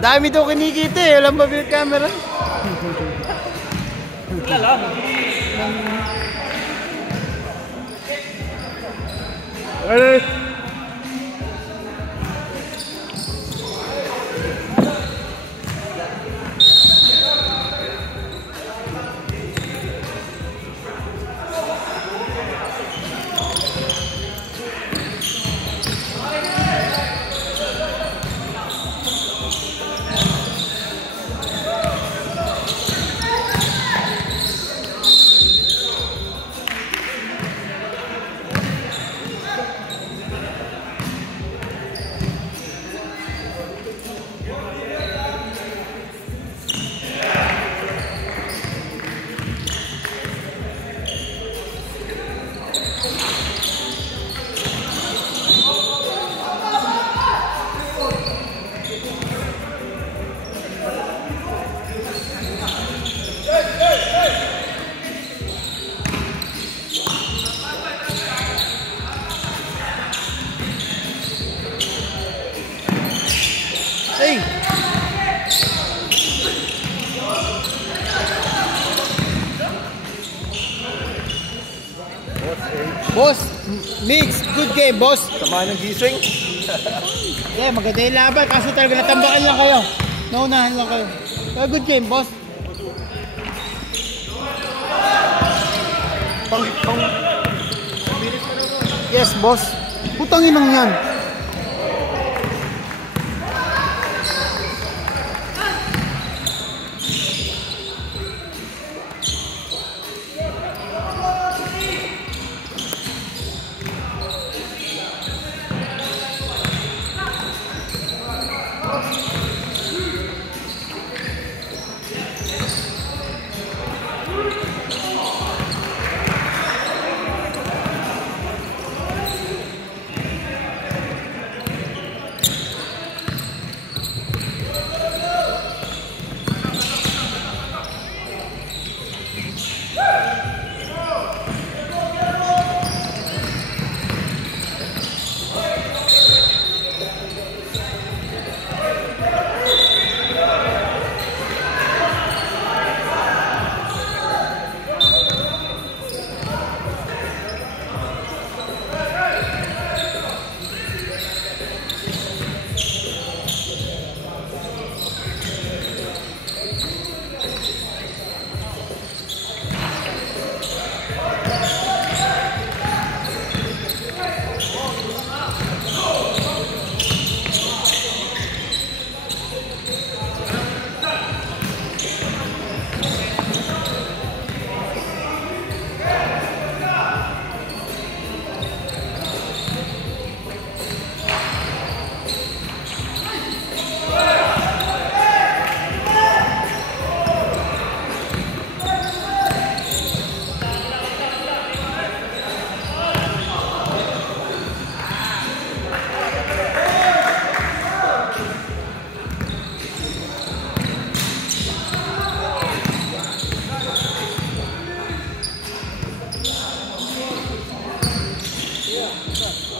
Dami daw kinikita eh. Walang mabilit camera. Wala lang. Ay! Hey! Boss, mix, good game, boss. Sama ng gising. Yeah, maganda yung laban. Kaso talaga natambakan lang kayo. Naunahan lang kayo. Pero good game, boss. Yes, boss. Putang inang yan.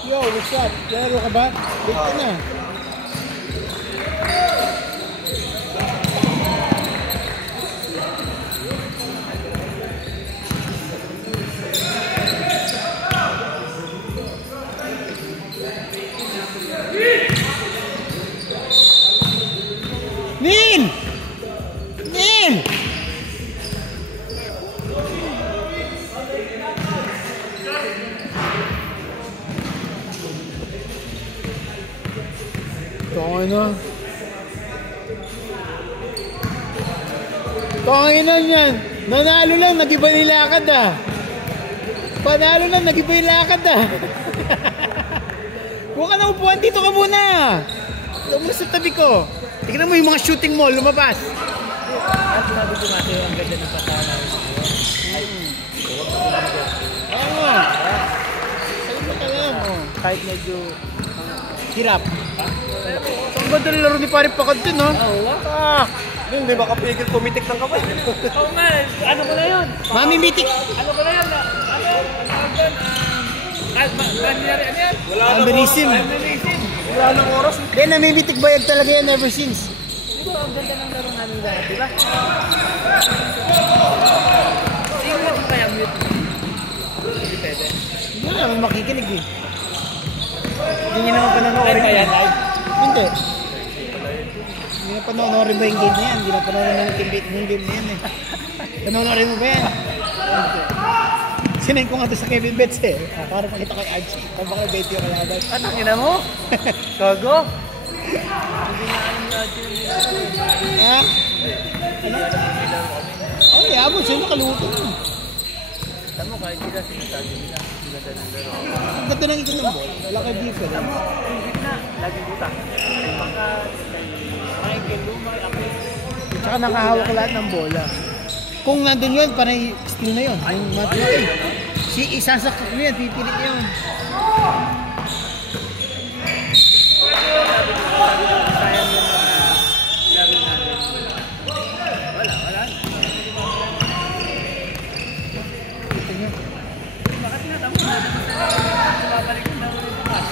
Yo, what's up? Laro ka ba? Late ka na. Nin! Nin! Tangina. Tangina yan. Nanalo lang, nag-iba nilakad ah. Panalo lang, nag-iba nilakad ah. Huwag ka na upuan, dito ka muna. Alam mo sa tabi ko. Tignan mo yung mga shooting mo, lumabas. At sinabi ko natin ang ganda ng pasahan namin. Oo. Sabi mo ka lang. Kahit medyo hirap. Ang ganda ng laro ni Pare Pakad din, no? Oo. Hindi makapigil pumitik ng kamay. Oo nga, ano ko na yun? Mamimitik. Ano ko na yan? Ano yan? Amberism. Amberism. Wala nang oras. Then, namimitik bayag talaga yan ever since. Ito, ang ganda ng laro namin lahat, di ba? I-mute mo kaya, mute mo. Hindi pwede. Hindi naman makikinig eh. Hindi nyo naman panonoorin Live ba yan, yan. live? Hindi. Hindi na panonoorin ba yung game na yan? Hindi na panonoorin yung game na yan eh. Panonoorin mo ba yan? Sinayin ko nga ito sa Kevin Betts eh. Para makita kay Archie. Tama ka 20 yung kalaban. Ano, gina mo? Gago? Hindi nga alam na natin. Ha? Ano? Ay, abot siya nakaluto. Alam mo, kahit sila sinasabi nila. Ang ganda ng laro. Ang ganda ng ito ng ball. Wala kay Biffle. Alam mo, hindi na. Lagi buta. Maka, Michael Lumay, ako. Tsaka nakahawak lahat ng bola. Kung nandun yun, parang skill na yun. Yung matulaki. Si isasakot mo yan, pipilit yun. Sayang yung mga laro natin. Wala na. Ito nyo. Bakit tinatamo natin? Babalik yung laro yung bukas.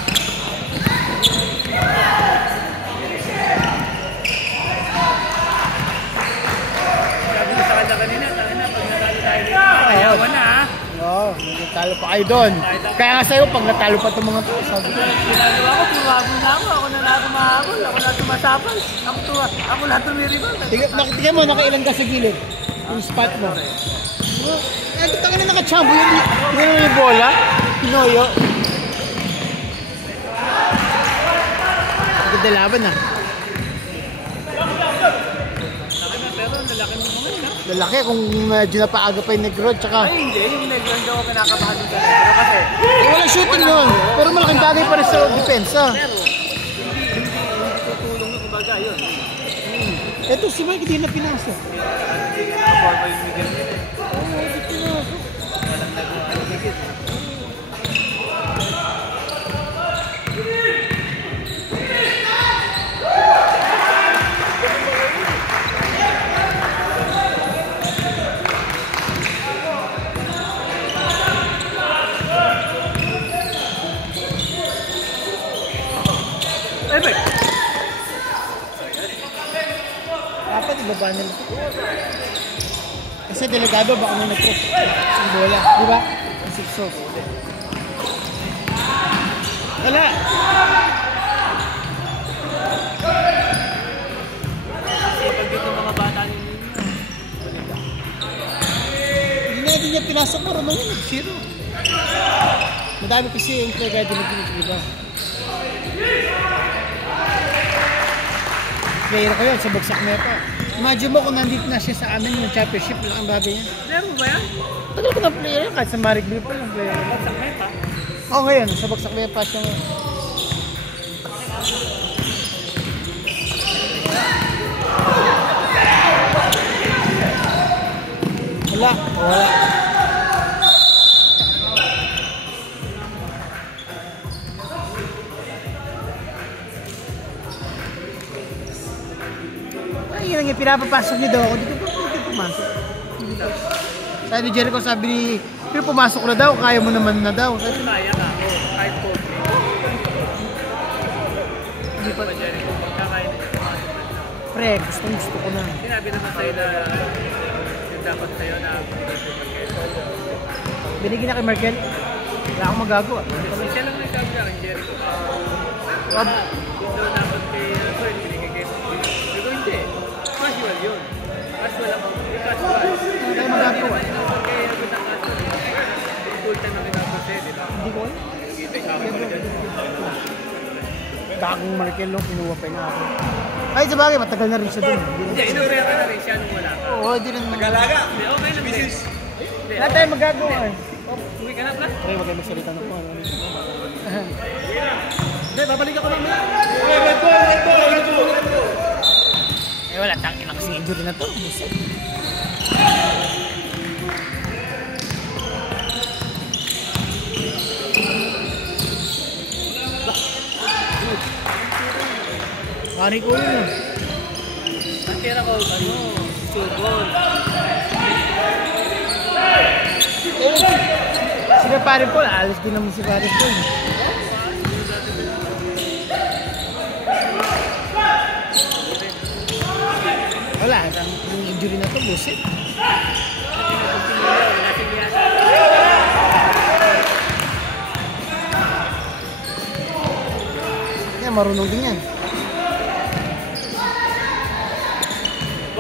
Sabi ko sa kanya kanina, pag natalo tayo dito, ayawan na ha. Oo, natalo pa kayo doon. Kaya nga sa'yo, pag natalo pa itong mga to, sabi ko. Ginagawa ko, tumago na ako. Ako na lahat tumahabol. Ako na tumasapal. Ako lahat tumiribal. Tingnan mo, nakailan ka sa gilid. Yung spot mo. Ito tanga na nakachambo yun. Tingnan mo yung bola. Pinoyo. Ganda laban ah. Pero lalaki mo naman ha. Lalaki kung medyo napaaga pa yung neg-road. Tsaka Ay hindi, yung medyo hindi ako kinakabahan ng ganun. Pero kasi, wala shooting nun. Pero malaking bagay pa rin sa defense ah. pero, hindi tutulong na kumbaga yun. Ito si Mike hindi na pinasa. Hindi ka nakaforma yung Miguel nila eh. Oo, hindi pinasa. Walang nagawa ang Miguel. Dapat ibaba nila. Kasi delikado baka may nag-cross yung bola. Di ba? Sikso. Wala. Pag dito mga bata ninyo, Hindi natin niya pinasok para naman zero. Madami kasi yung play guide na ginagawa. Player ko yun sa bagsak neto. Imagine mo kung nandito na siya sa amin yung championship lang ang bagay niya. meron ba yan? Tagal ko na player yun kahit sa Marigville pa yung player. Bagsak na pa. Oo ngayon, sa bagsak neto siya ngayon. Wala. Wala. Ay, yun ang pinapapasok niyo daw ako. Hindi ko pumasok. Sabi ni Jericho, sabi ni, pero pumasok na daw, kaya mo naman na daw. Sabi, Kaya na ako, kahit po. Hindi pa dyan, kung magkakain na pre, gusto ko na. sinabi naman sa'yo na yung dapat sa'yo na Binigyan na kay Markel. Wala akong magagawa. siya lang nagsabi sa akin, Jericho. Yung daw dapat kay Fred, binigay kay Pero hindi. Casual yun. Casual ako. Yung casual. Wala tayong magagawa. Kaya ako ng casual. Full time na kinapos sa'yo, di ba? Hindi ko alam. Nakikita yung kami mo dyan. Bagong Markel lang, kinuha pa na ako. Ay, sa bagay, matagal na rin siya dun. Hindi, inopera na rin siya nung wala ka. Oo, di rin. Nag-alaga. Hindi, okay lang din. Wala tayong magagawa eh. Uwi ka na, Plas? Pre, wag kayo magsalita na po. Hindi, babalik ako naman. Red ball. Eh wala, tangin na kasing injury na to. Buset. Pari ko yun. Ang tira ko, sugol. Sila pari Paul, alis din naman si pari Paul. Wala, yung injury na to, busit. Yan, marunong din yan.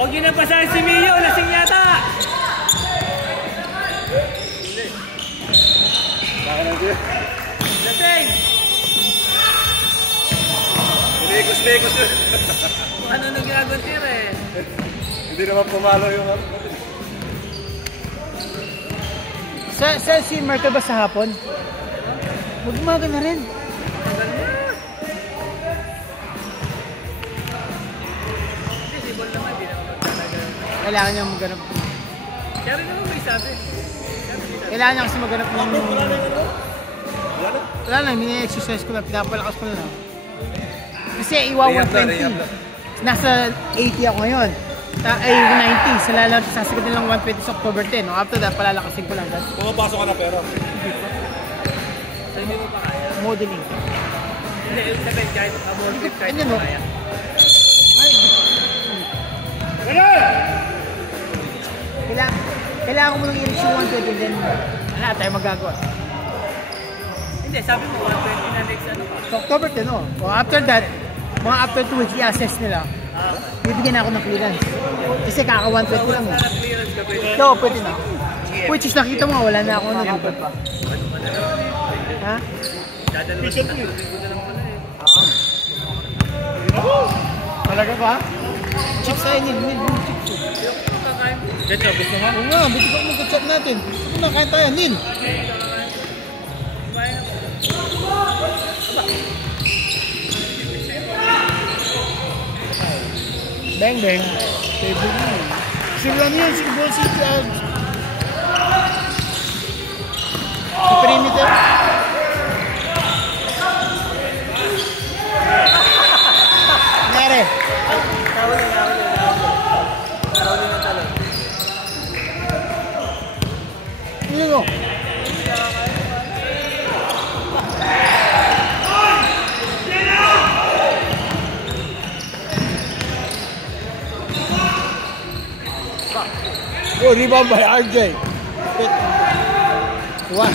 Huwag yun ang pasahan si Mio, lasing yata! Lasing! Inekos-nekos yun. Ano nang ginagawa tira eh? Hindi naman pumalo yung ano. Sa si Marco ba sa hapon? Huwag umaga na rin. Kailangan niya maghanap. Siya rin naman may sabi. Kailangan niya kasi maghanap ng... Wala na, mini-exercise ko na, pinapalakas ko na lang. Kasi iwa 120. Nasa 80 ako ngayon. Ay, 90. Sa lalabas, sasagot nilang 120 sa October 10. No? After that, palalakasin ko lang. Pumapasok ka na pera. So hindi mo pa kaya? Modeling. Hindi, yung sabihin kahit more fit kahit Ano, mo no? kaya. Kailangan ko mo lang i-reach yung 120 then wala tayo magagawa. Hindi, sabi mo 120 na next ano pa. So October 10, no? O after that, mga after 2 weeks, i-assess nila. Bibigyan ako ng clearance. Kasi kaka 120 lang. Sana clearance ka pwede. So, pwede na. Which is nakita mo, wala na ako na dito pa. Ha? Dadalawa sa tubig ko na lang pala eh. Talaga ba? Chips tayo, nil chips. Kakain mo. Ketchup, gusto mo? Oo nga, buti ko mag-ketchup natin. Ito na, kain tayo, nil. Kumain na. Bang, bang. Favorite mo. Siguro yun, siguro si perimeter. Nangyari. Ano mo? Oh, rebound by RJ. What?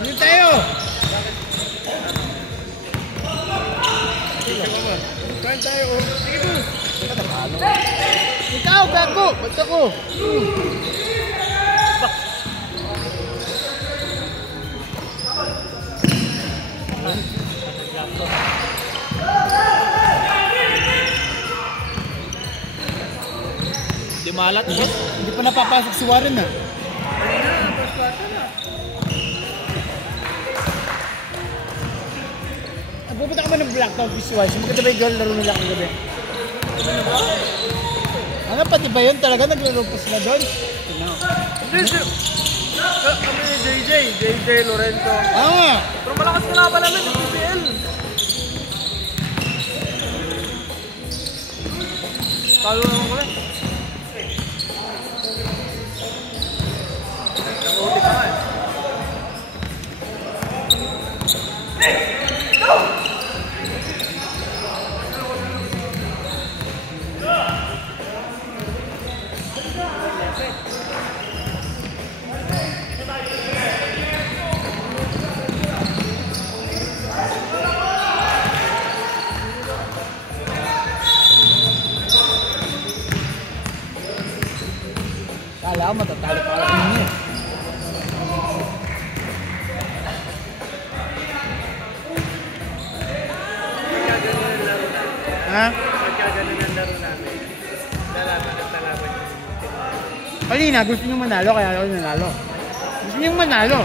Ini tayo. Kain tayo. Sige po. Ikaw, gago! Ba't ako? Di malat mo. Hindi pa napapasok si Warren na. Pupunta ka ba ng Blacktop Visuals? Maganda ba yung girl laro nila kagabi? Ano, pati ba yun? Talaga naglaro pa sila doon? Kami ni JJ Lorenzo. Oo nga. Pero malakas ko na pa namin ng PPL. Talo naman ko lang. Nag-uti pa nga eh. Kala ko matatalo pa ako ninyo. Pagkagano ng laro namin. Ha? Pagkagano ng laro namin. Lalaban at lalaban. Kanina, gusto nyo manalo, kaya ako nanalo. Gusto nyo manalo.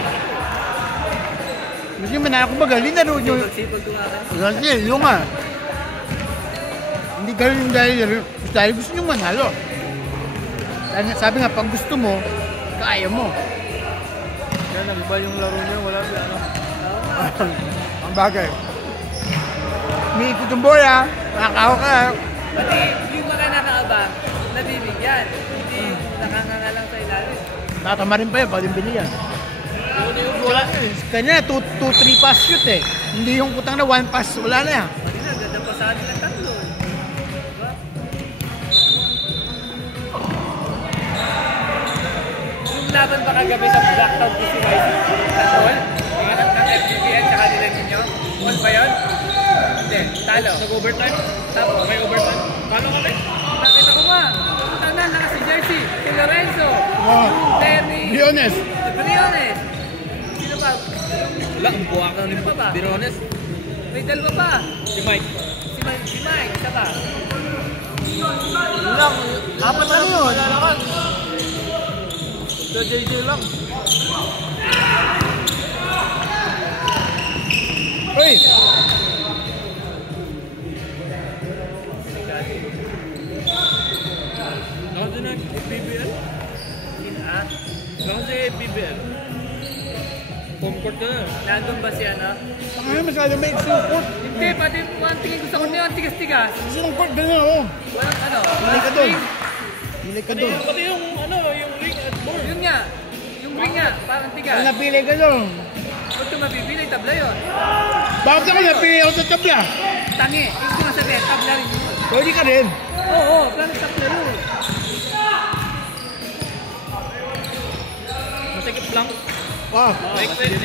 Gusto nyo manalo. Kung baga, linaro nyo. Sipag tumakan. Kasi, yung nga. Hindi ganun yung dahil gusto nyo manalo. Sabi nga, pag gusto mo, kaya mo. Kaya nag-iba yung laro niya, wala siya ano. Ang bagay. May ikot yung bola, nakakawa ka. Pati yung mga Tatama rin pa yan, pwedeng bili yan. Kanya, 2-3 pass shoot eh. Hindi yung putang na 1 pass, wala na yan. Kanina, ganda pa sa nila tatlo. Diba? Yung laban pa kagabi sa Blacktown PCYC, Tatol, yung ng FGPN tsaka nila ninyo, all ba yun? Hindi, talo. Nag-overtime? Tapos, may overtime. Paano kami? Nakita ko nga. Tanan, naka si Jersey, si Lorenzo, Terry, Briones. Briones. Sino ba? Wala, ang buwak na ni Briones. May dalawa pa. Si Mike. Si Mike, isa pa. Lang, apat lang yun. Sa JJ lang. Uy! Nakasya na BBL? Nakasya BBL. Home court ka na. Nandun ba siya na? Ano masyado may extreme court. Hindi, pati ang tingin ko sa kanya, ang tigas-tigas. Extreme court, ganyan ako. Walang ano. Hindi ka doon. Hindi ka doon. Pati yung ano, yung ring at board. Yun nga. Yung ring nga, parang tigas. Kung napili ka doon. Huwag ka mabibili, tabla yun. Bakit ako napili ako sa tabla? Tangi. Yung ko nga sabihin, tabla rin yun. Pwede ka rin. Oo, plano tabla yun. Masikip lang. Wow. Next time.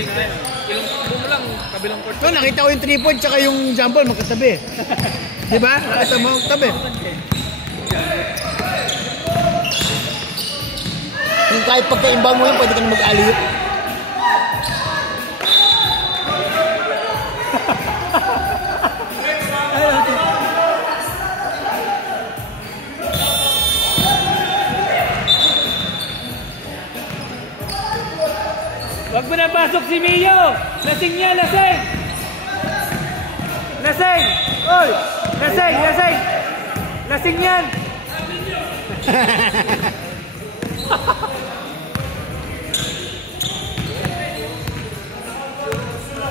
Ilang takbo mo lang, kabilang court. So, nakita ko yung 3 point tsaka yung jump ball magkatabi. Di ba? Nakita mo magkatabi. Yung kahit pagka-inbound mo yun, pwede ka na mag-aliyot. Huwag mo na pasok si Mio! Lasing niya, lasing! Lasing! Oy! Lasing, lasing! Lasing yan!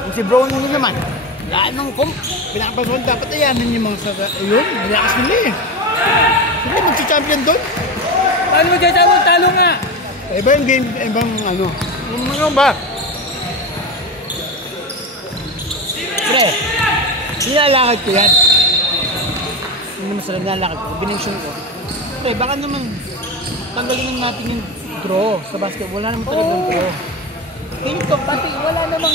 Yung si Brown nyo naman, lahat ng pinakapasukan dapat ayanin yung mga sa... Ayun, malakas nila eh. Sila magsi-champion doon. Paano mo dyan tawag? Talo nga! Iba yung game, ibang ano. Yung ano ba? Pre, nilalakad ko yan. Yung naman sa nilalakad ko, binensyon ko. Pre, baka naman tanggalin natin yung draw sa basketball. Wala naman talagang draw. Ito, pati wala namang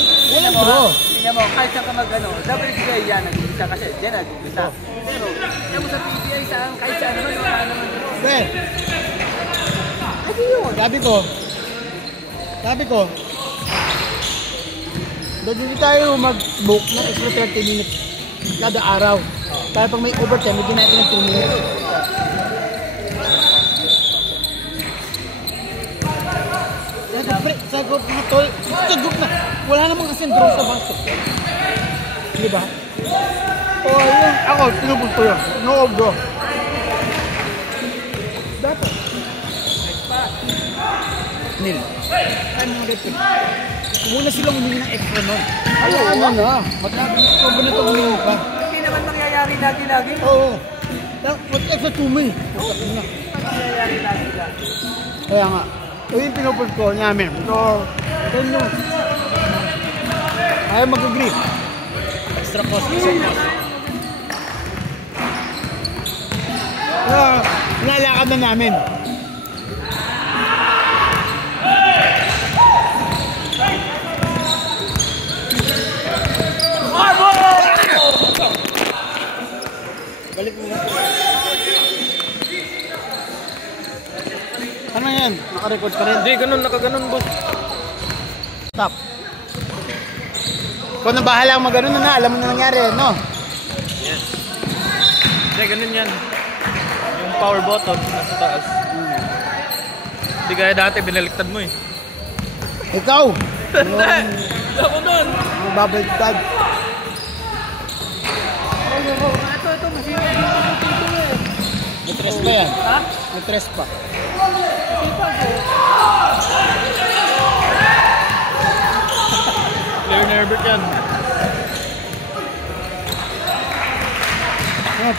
draw. Tingnan mo, kahit saan ka mag-ano, WPI yan, nag-umpisa kasi, dyan nag-umpisa. Pero, tingnan mo sa PBI, saan, kahit saan naman, wala naman. Pre, sabi ko, doon hindi tayo mag-book ng extra 30 minutes kada araw. Kaya pag may overtime, hindi natin ng 2 minutes. Sa group na tol, sa group na, wala naman kasi draw sa basket. Di ba? O, yun. Ako, tinubos ko yun. No draw. Dapat. Nil. Ay, mga referee. Muna silang humingi ng extra nun. Ay, ano na. Matlabi na ito. Ganito humingi pa. Hindi naman nangyayari lagi-lagi. Oo. What extra 2 minutes? Hindi nangyayari lagi-lagi. Kaya nga. Ito yung pinupos ko namin. So, ito yun. Ayaw mag-agree. Extra cost, extra cost. Kaya, nilalakad na namin. Balik mo na. Ano yan? Naka-record pa rin? Hindi, ganun, nakaganon boss. Stop. Ikaw na bahala mag-ano na. Alam mo na nangyari, no? Yes. Hindi, ganun yan. Yung power button, nasa taas. Hindi kaya dati, binaliktad mo eh. Ikaw! Tanda! Ako nun! Ang babaliktad. Ito, masira yung tito eh. May tres pa yan. Ha? May tres pa. Clear na Herbert yan. Pag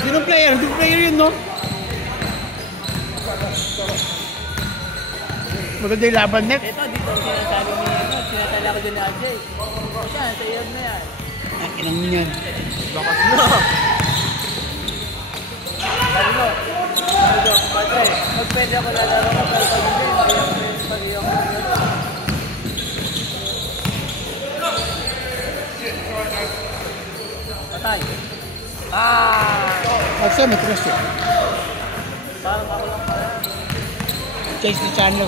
sinong player? Sinong player yun, no? Maganda yung laban net. Ito, dito ang sinasabi ni sinasali ako dyan ni Ajay. Yan, sa iyag na yan. Ay, inang yan. Bakas na. Ano? Patre, magpwede ako lalaro ko pero pag hindi, pag iyo ko yun. Patay. Kasi may cross yun. Parang ako lang pala. Change the channel.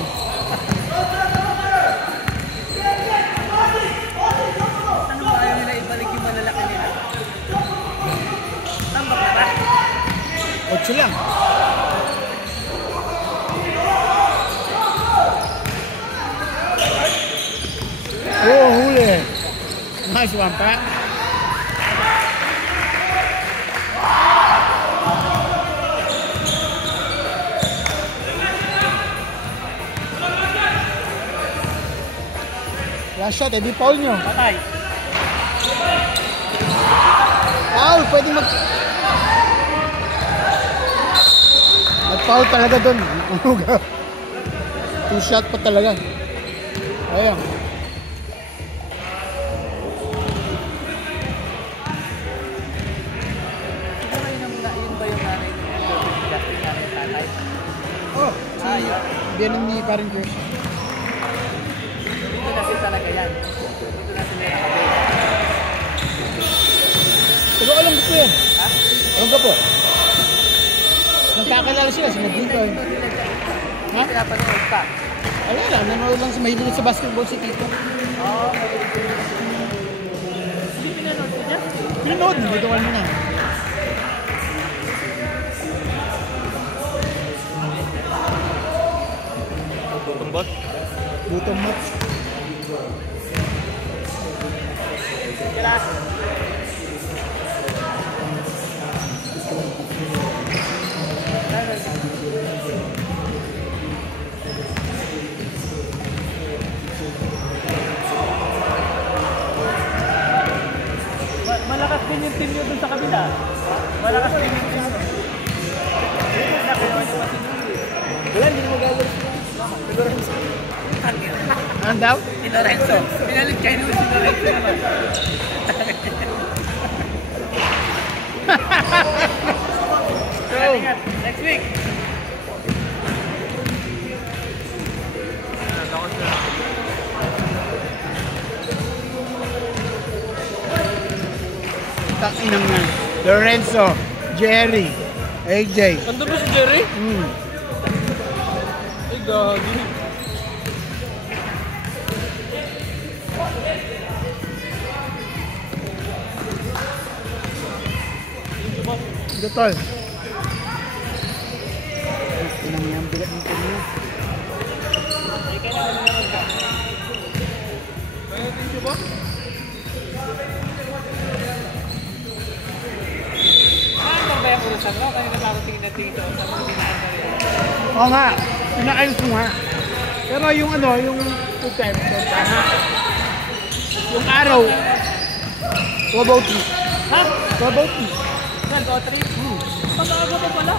Ano ba ayaw nila ibalik yung malalaki nila? Tambak na ba? 8 lang. Oh, huli. Nice one, Pat. Last shot, edi foul nyo. Patay. Foul, pwede Nag-foul talaga doon. 2 shot pa talaga. Ayan. Yun ba yung nanay ni Justin nanay tatay? Oh, Biyanin ni parang Chris. Dito na sila talaga yan. Dito na sila nakabay. Pero alam ko yan. Ha? Alam ko po. Nagkakilala sila sa Madrid. Ha? Pinapanood ka? Wala lang, nanonood lang sa mahilig sa basketball si Tito. Oo. Hindi pinanood ko niya? Pinanood, dito ka na. Tumbot. Gutom mo. Kailan? Malakas din yung team nyo dun sa kabila. Malakas din yung team nyo. Wala, hindi na magagawin sila. Ano daw? Si Lorenzo. Pinalit kayo naman si Lorenzo naman. Ingat, next week. Takinang nga. Lorenzo, Jerry, AJ. Nandun ba si Jerry? Ay, gagi. Ito tol. Takinang nga, bigat ng team niya. Ay, kailangan mo naman ka. Kaya din siya ba? Saan ba yung urusan mo? Kaya naman ako tingin na dito. Sa mga binahan na rin. Oo nga, pinaayos ko nga. Pero yung ano, yung 2 times, yung araw, 12:03. Ha? 12:03. 12:03? Pag-aaga pa pala.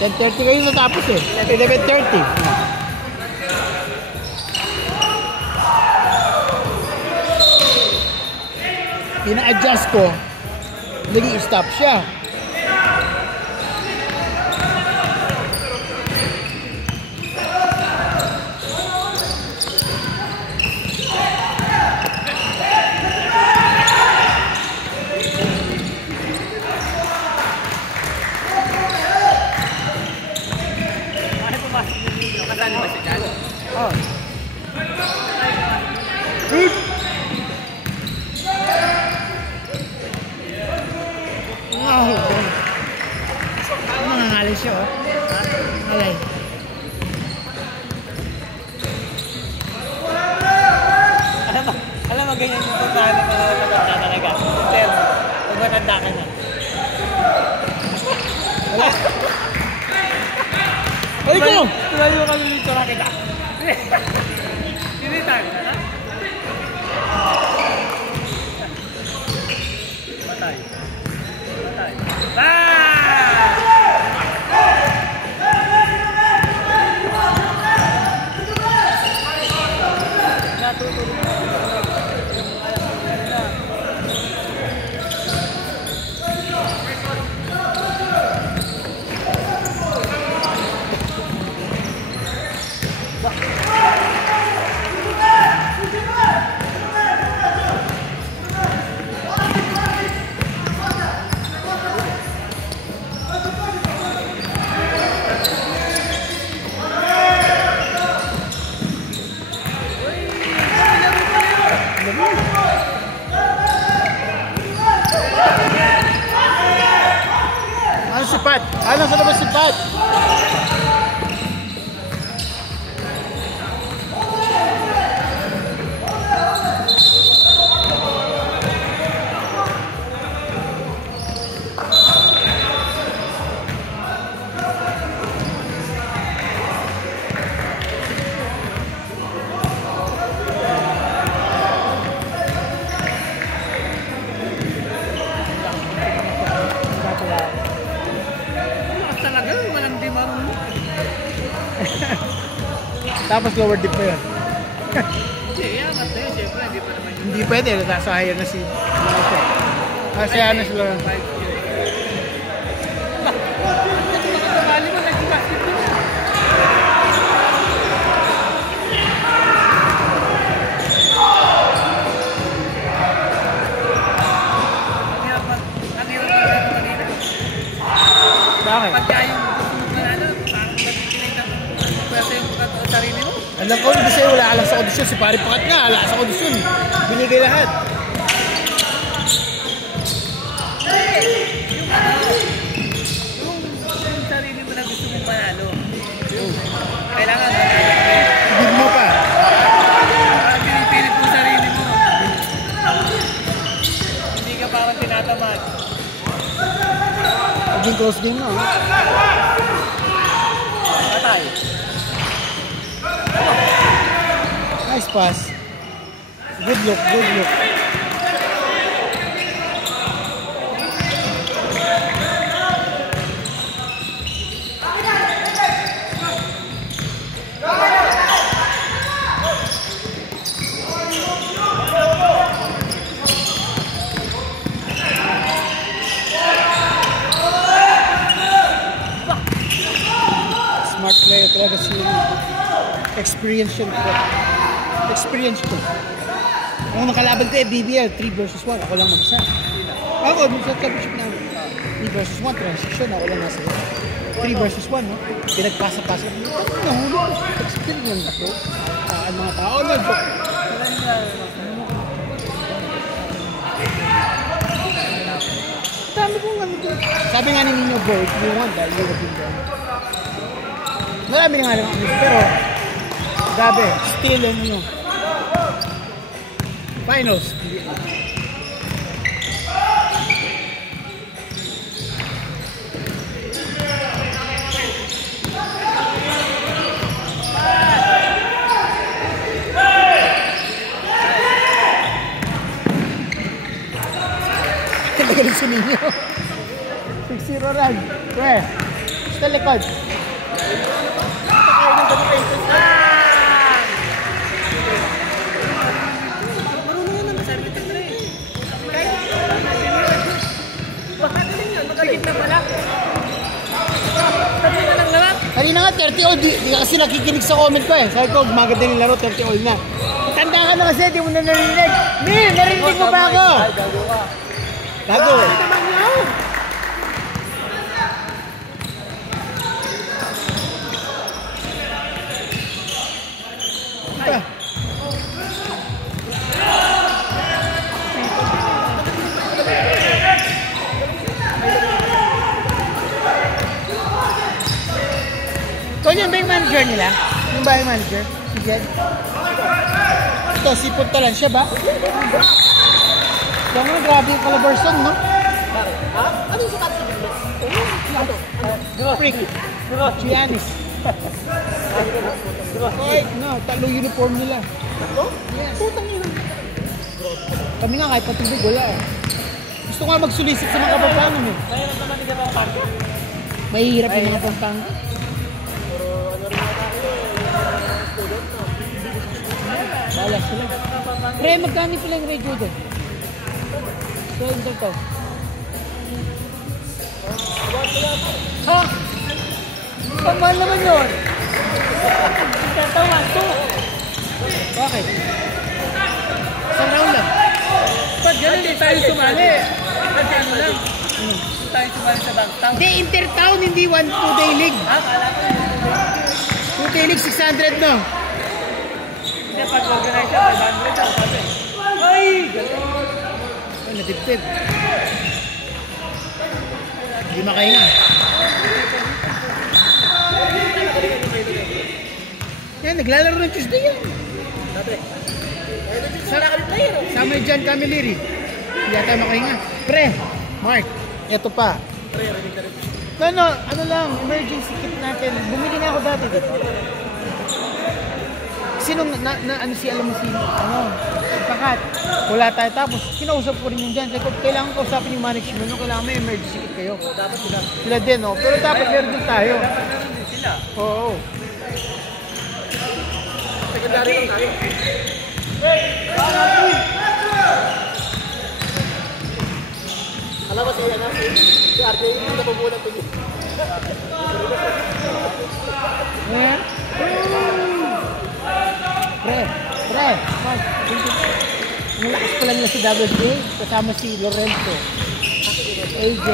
10:30 kayo natapos eh. 11:30. Pina-adjust ko, nag-i-stop siya. Bakit pumasok yung ninyo? Kasali ba siya dyan? Oh. Oh. Nangangalay siya oh. Alay. Alam mo, ganyan yung puntahan ng mga matanda talaga. Pero, pag matanda ka na. Ay ko! Tumayo kami dito na kita. Tinitan ka na? Patay. Patay. si Pat. Nasa labas si Pat. Tapos lower dip pa yun. Hindi pwede, nasa higher na si kasi ano sila. Bakit? Alam ko, hindi sa'yo, wala ka lang sa kondisyon. Si Pari Pakat nga, wala sa kondisyon. Binigay lahat. Yung sarili mo na gusto mong panalo. Kailangan manalo. Big mo pa. Pinipilit mo sarili mo. Hindi ka parang tinatamad. Maging close game na. Patay. Nice pass. Good look, good look. Smart player talaga si experience yun ko. Experience ko. Kung nakalaban ko BBL 3 versus 1, ako lang mag-isa. Ako, sa championship namin. 3 versus 1, transition, ako lang nasa 3 versus 1, no? Pinagpasa-pasa. Nahuli ko. Experience ako. Ang mga tao na joke. Dami kong ano doon. Sabi nga ni Nino Bo, if you want that, you would be there. Marami na nga lang ako. Pero, grabe, still ano yun. Finals. Magaling si Nino. 6-0 run. Pre, sa likod. Pakain ng ganito. Marunong yan naman sa arbitral na eh. Makagaling yan, magaling na pala. Sabi na lang lahat. Kanina nga 30 all, di ka kasi nakikinig sa comment ko eh. Sabi ko, maganda yung laro, 30 all na. Tanda ka na kasi, di mo na narinig. Mil, narinig mo ba ako? Ay, gago ka. Gago. Ay, naman yan. Ito. Ito yun ba yung manager nila? Yung ba yung manager? Si Jed? Ito, si Puntalan siya ba? Yung mga grabe yung Calabarzon, no? Ha? Ano yung sapat sa Biglas? Freak. Giannis. Kahit na, talo uniform nila. Yes. Putang yun. Kami nga kahit patubig, wala eh. Gusto ko nga magsulisit sa mga Kapampangan eh. Mahirap naman din ang pangka. Mahihirap yung mga Kapampangan. Pero ano rin na tayo student no? Wala sila. Pre, magkano pala yung Ray Jordan? So, ito to. Ha? Pagmahal naman yun. Tatawa to. Bakit? Isang round lang. Ba't ganun di tayo sumali? Kasi ano lang? Di tayo sumali sa Bangtang. Hindi, intertown, hindi 2-day league. Ha? Kala ko 2-day league, 600 no? hindi pag-organize siya, 500 ang sabi. Ay! Ganun. Ay, natiptip. Hindi makahinga. Yan, naglalaro ng Tuesday yan. Sama yung John Camilleri. Hindi yata makahinga. Pre, Mark, eto pa. Ano lang, emergency kit natin. Bumili na ako dati dito. Sinong, ano si alam mo si, pakat. Wala tayo. Tapos, kinausap ko rin yung dyan. Sabi ko, kailangan kausapin yung management. Kailangan may emergency kit kayo. Dapat sila din, no? Pero dapat meron din tayo. Dapat meron din sila. Oo. Secondary lang tayo. Alam mo siya na si RJ hindi na pabulan to. Ayan. Pre. Malakas pa lang nila si WJ. Kasama si Lorenzo. AJ.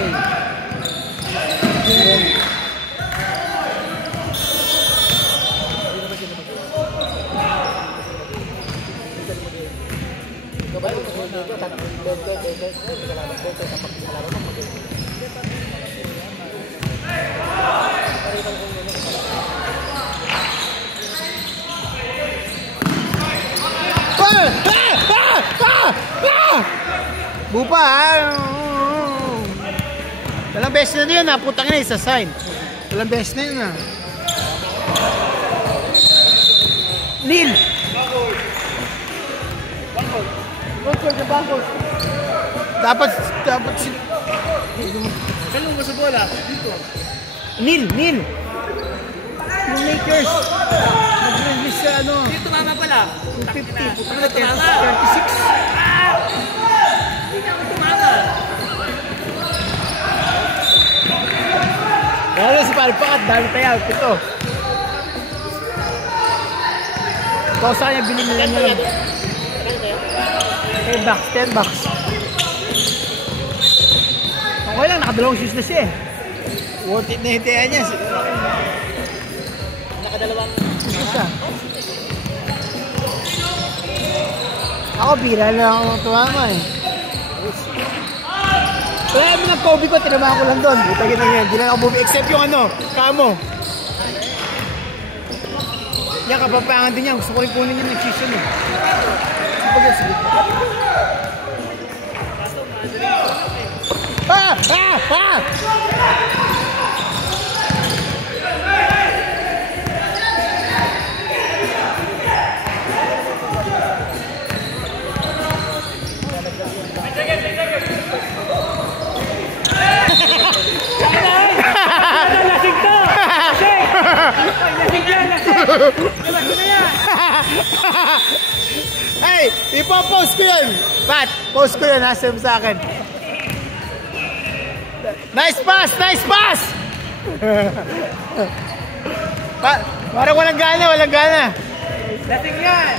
Bupa Dalang beses na yun ha, putang ina isa sign. Dalang beses na yun ha. Neil! Dapat si... Saan mo sa bola? Dito. Neil! Yung makers. Nag-release sa ano. Dito tumama pala. 250. Putang na 36. Hindi ka tumama. Lalo si Palpakat, dami tayo. Ito. Ito sa kanya bilhin nila nyo lang. 10 bucks. Okay lang, nakadalawang shoes na siya eh. Worth it na hitian niya. Nakadalawang shoes na siya. Ako, bira lang ako tumama eh. Kaya mo ng Kobe ko, tinamahan ko lang doon. Butagin na yan. Hindi lang ako bubi. Except yung ano, kamo. Yan, kapapangan din yan. Gusto ko rin kunin yung nag-season eh. Sige. Lasing to! Lasing yan! Hey! Ipopost ko yun! Pat! Post ko yun, nasa mo sa akin. Nice pass! Parang walang gana. Lasing yan!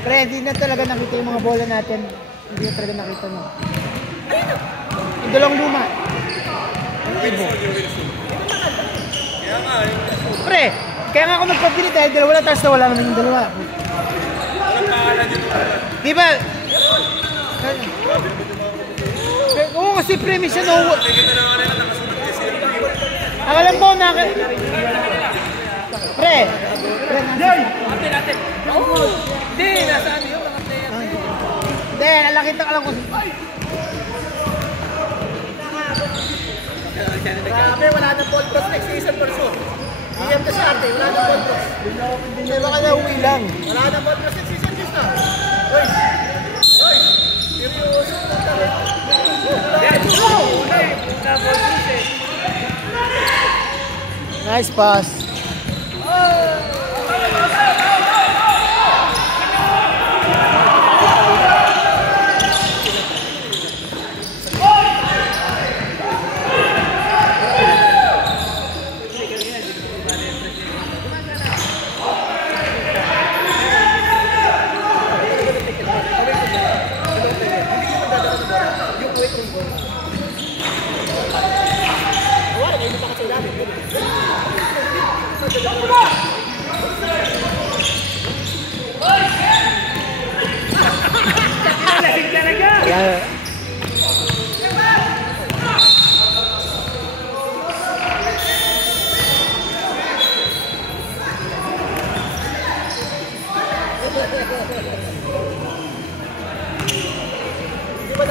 Pre, hindi na talaga nakita yung mga bola natin. Hindi na talaga nakita mo. Yung dalawang luma. Ibo. Pre, kaya nga ako nagpabili dahil dalawa lang, tapos nawala naman yung dalawa. Di ba? Oo, kasi premise siya no. Alam mo na. Pre, natin. Oh! Hindi, nasa ano yung mga player. Hindi, nakita ka lang kung... Grabe, wala na ball cross next season for sure. DM ka sa ate, wala na ball cross. Hindi, baka nauwi lang. Wala na ball cross next season, just na. Uy! Seryoso na talaga. Nice pass. Lasing talaga. Yeah. Di ba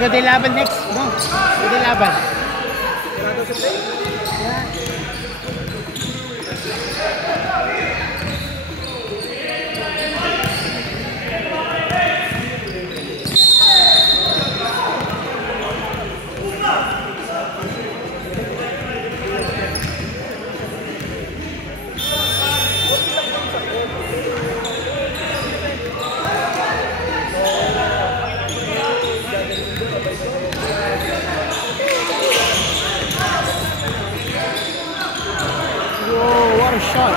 Pwede laban next, no? Pwede laban. What a shot.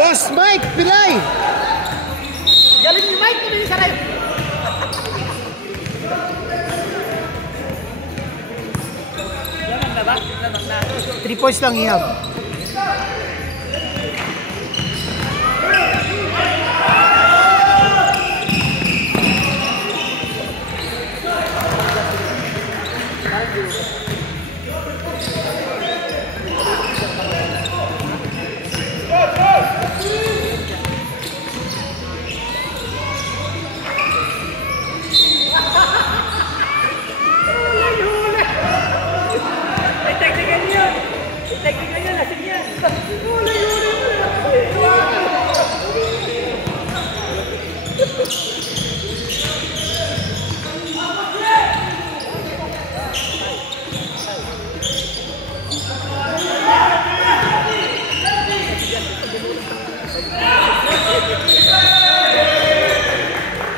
Boss Mike Pilay! Galing ni Mike, tumingin sa live! 3 points lang ihab.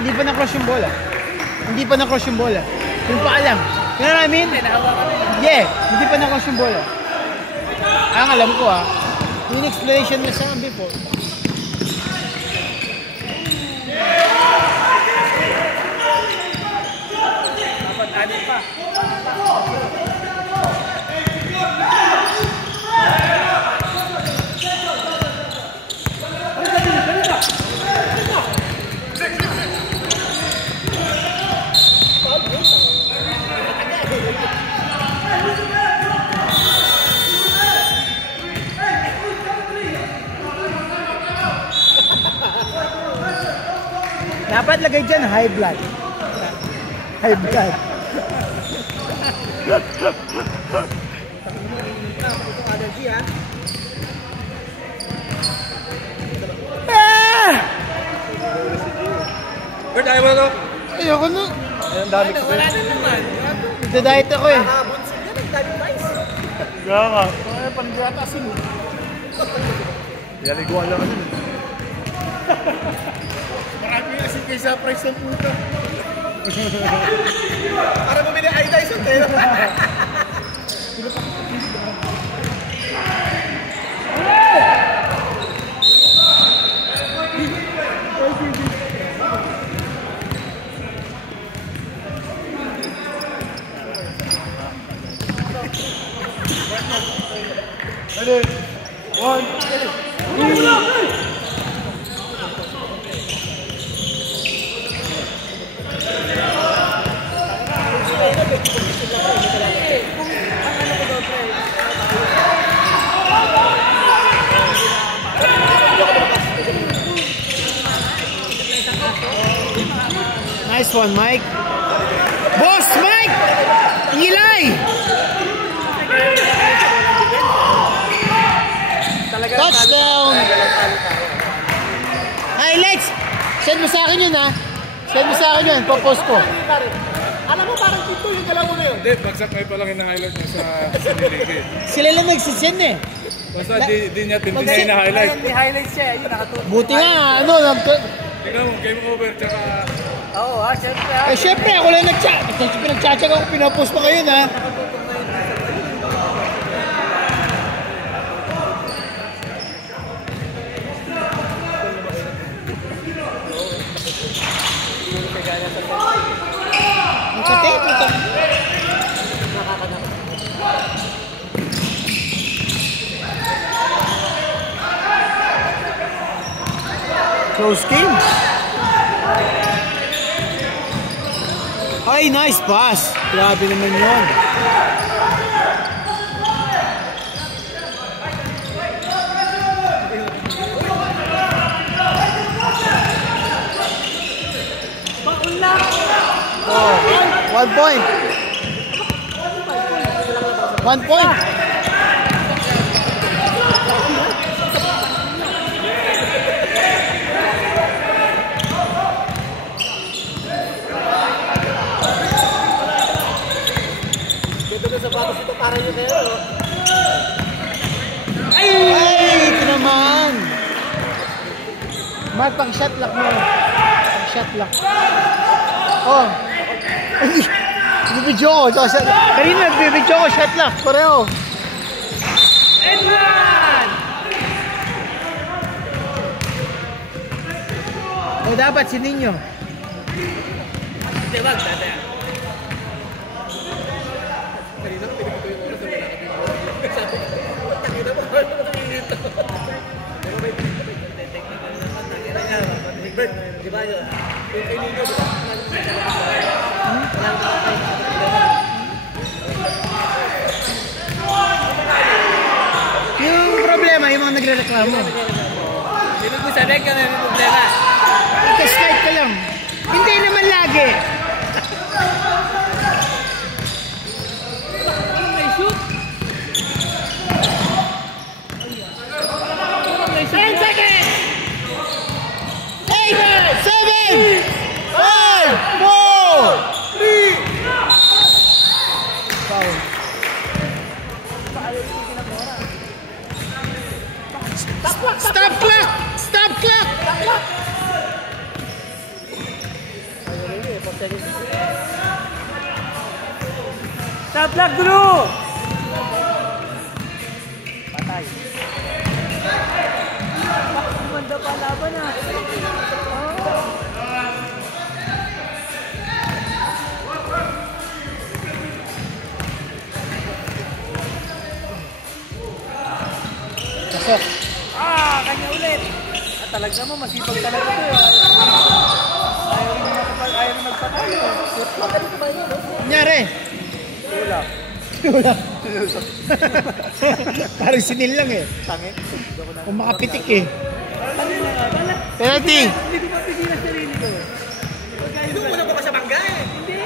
Hindi pa na-cross yung bola. Hindi pa na-cross yung bola. Yung paalam. You know what I mean? Yeah, hindi pa na-cross yung bola. Ang alam ko yung explanation niya sa before. Dapat anin pa. Dapat lagay dyan, high blood. High blood. Bert, ayaw mo na to? Ayoko na. Ayun, dami ko. Wala na naman. Nagda-diet ako eh. Kaya nga. Ay, panggatasin. Yaliguan lang kasi. Marami yung asin kayo sa price ng puta. Para bumili ay Dyson tayo. Ready? 1, 2, Ang Nice one, Mike. Boss Mike! Ngilay! Touchdown! Highlights! Send mo sa akin yun, ha? Send mo sa akin yun. Popost ko. Alam mo, parang dito yung dalawa mo na yun. Hindi, bagsak kayo pa lang yung highlight niya sa siniligi. Sila lang nagsisend eh. Basta di niya hina-highlight. May highlights siya, yun nakatulog. Buti nga, ano, Tingnan mo, game over, tsaka... Oo, syempre. eh syempre, ako lang nagchat ako, pinapost pa ngayon, ha? Ang kate, ito. Close game. Ay, nice pass. Grabe naman yun. Oh, 1 point. 1 point. Ay, ito naman. Mark, pang shot lock mo. Pang shot lock. Oh. Bibidyo ko. Kanina bibidyo ko, shot lock. Pareho. And one! O dapat si Ninyo. Hindi, wag. Tataya. Di ba yun? Yung kay Nino, di ba? Yung problema, yung mga nagre-reklamo. Ibig mo sabihin ka may problema. Ika-start ka lang. Hindi naman lagi. May shoot? 10 seconds! 8, 7, 5, 4, 3. Foul. Stop clock! Stop clock! Stop clock dulu! Patay. Manda pa laban ah. Pasok. Kanya ulit. Talaga mo, masipag talaga ito. Ayaw na magpatalo. Nangyari? Wala. Wala. Parang sinil lang eh. Tangi. Kung makapitik eh. Tangi na nga. Penalty. Hindi ko mapigilan sarili ko. Hindi mo na pa sa bangga eh. Hindi.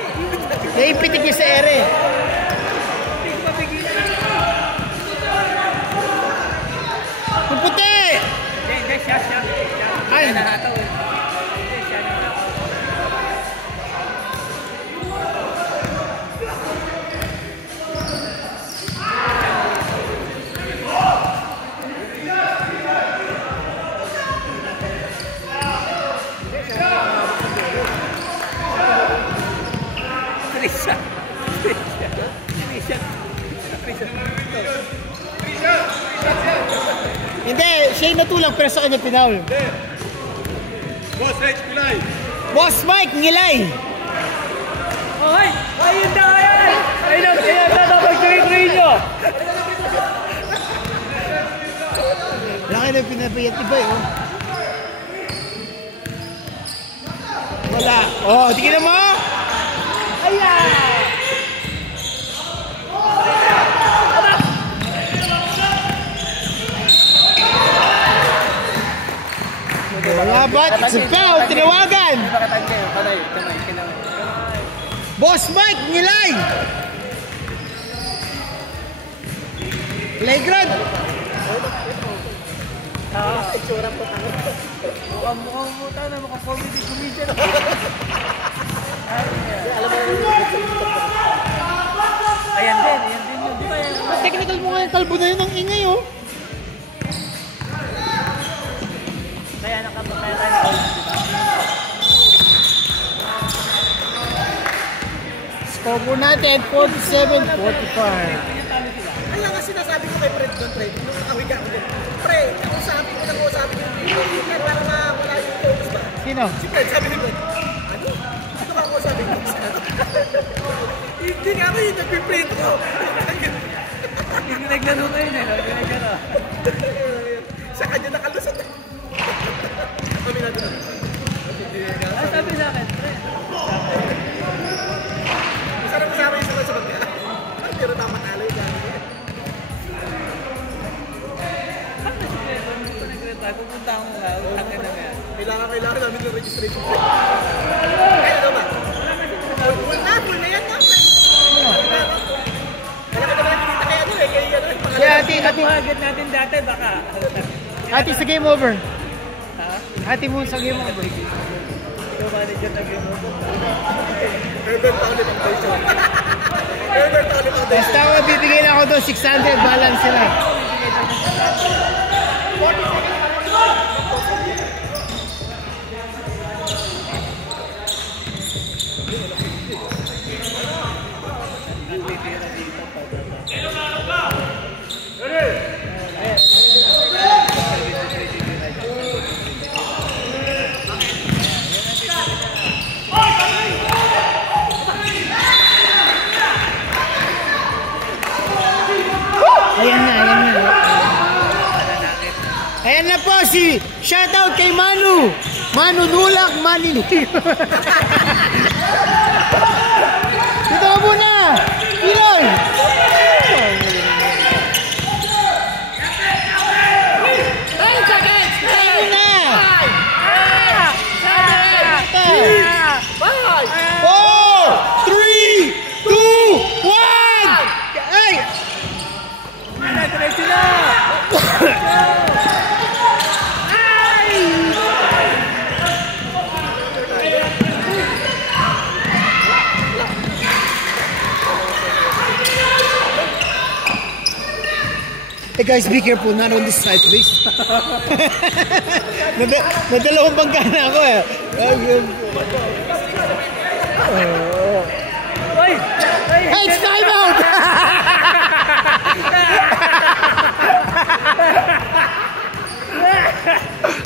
Naipitik niya sa ere. Hindi ko mapigilan. Kung puti! Hindi, siya. Ay! Nahataw eh. Hindi, siya nahataw. Hindi, siya yung natulang pero sa kanya pinaul. Boss H, Pilay! Boss Mike, ngilay! Ay! Ayun na yan! Ayun na dapat tuwing-tuwing nyo! Laki na pinapayat iba eh. Wala. Oh, tingnan mo! Ayan! Wala ba? It's a foul! Tinawagan! Bakit ang kayo? Kamay. Boss Mike, Nilay! Playground! Mukhang muta na, mukhang comedian. Ayan din yun. Di ba yan? Technical mo nga yung kalbo na yun ang ingay, oh. Kaya nakapagkaya tayo. Score po natin, 47-45. Ano nga sinasabi ko kay Fred doon, Fred? Nung nakawig ako doon. Pre, kausapin ko yung video. Para wala yung focus ba? Sino? Si Fred, sabi ni Fred, ano? Ito ka kausapin ko. Hindi nga ako yung nagpiprint ko. Hindi naglaro kayo eh. Naglaro. Sa kanya nakalusot. Kami na doon. Ano sabi sa akin, pre? Masarap masama yung sabat ka. Pero tama talo yung gano'n. Bakit na si Fred? Hindi ko nag-retry. Pupunta ako nga. Utangin na nga. Kailangan namin ng registration. Kaya ano ba? Full na yan na. Kaya ka naman pinita kaya ano eh. Kaya ano eh. Yeah, ati. Target natin dati, baka. Ati sa game over. Ha? Ati mo sa game over. Ikaw manager na gano'n. Herbert Pauli Foundation. Herbert Pauli Foundation. Basta ako, bibigay na ako doon, 600, balance sila. Ayan na. Ayan na po si shoutout kay Manu. Manu Nulak Manini. Dito ka muna. Iloy. Ayan na. 4, 3, 2, 1. Ay! Diretso na! Hey guys, be careful, not on this side, please. Nadalawang bangka na ako eh. Uy! Hey, it's time out!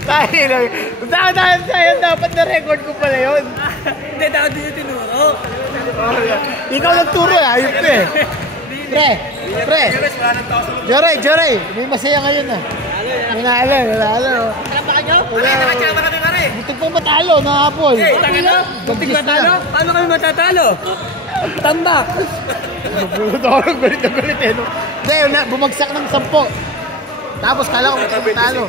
Tayo lang. Tayo, dapat na record ko pala yun. Hindi, dapat din yung tinuro. Ikaw nagturo eh, ayop ka eh. Pre. Joray, may masaya ngayon ah. Nanalo. Tara ba kayo? Nakachama kami nga rin. Butig pang matalo, nakapol. Butik matalo? Paano kami matatalo? Tambak! Nabulot ako ng galit eh. No? Hindi, bumagsak ng 10. Tapos kala ko matalo.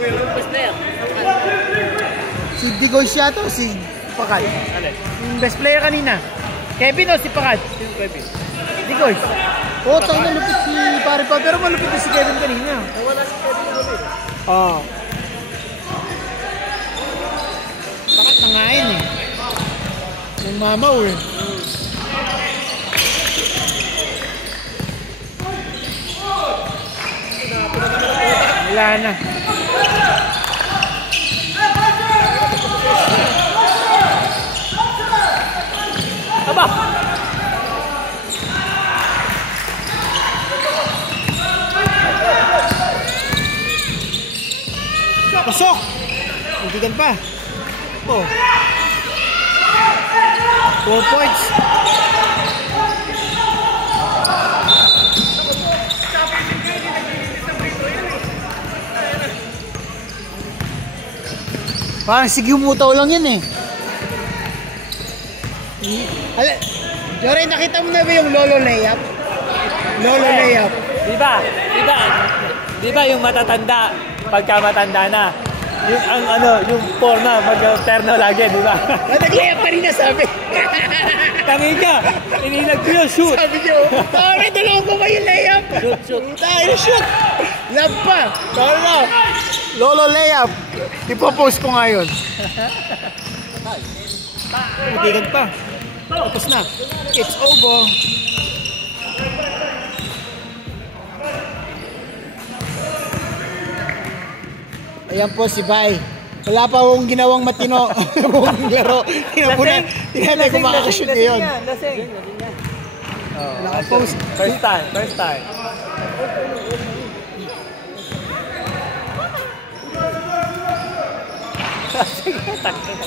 Si Digoy siya to, si Pakad. Yung best player kanina. Kevin o si Pakad? Sino Kevin? Digoy. Oo, tang nalupit si Pare Pa, pero malupit na si Kevin kanina. Nawala si Kevin kami. Oo. Bakit nangain eh? Yung mamaw eh. Wala na. Aba! Pasok! Hindi pa. Oh. 4 points. Parang sigumutaw lang yan eh. Jory, nakita mo na ba yung Lolo layup? Lolo layup. Di ba yung matatanda, pagka matanda na, yung forma, mag-terno lagi, di ba? Nag-layup pa rin na sabi. Tangin ka! Ininag ko yun, shoot! Sabi niyo, may dalawang ko ba yung layup? Shoot. Tayo, shoot! Love pa! Tawag na! Lolo layup! Ipopost ko nga yun. Matigan pa. Tapos na. It's over. Ayan po si Bay. Wala pa akong ginawang matino buong laro. Tingnan kung makakashoot ngayon. Lasing. Nakapost. First time. Sige, takot.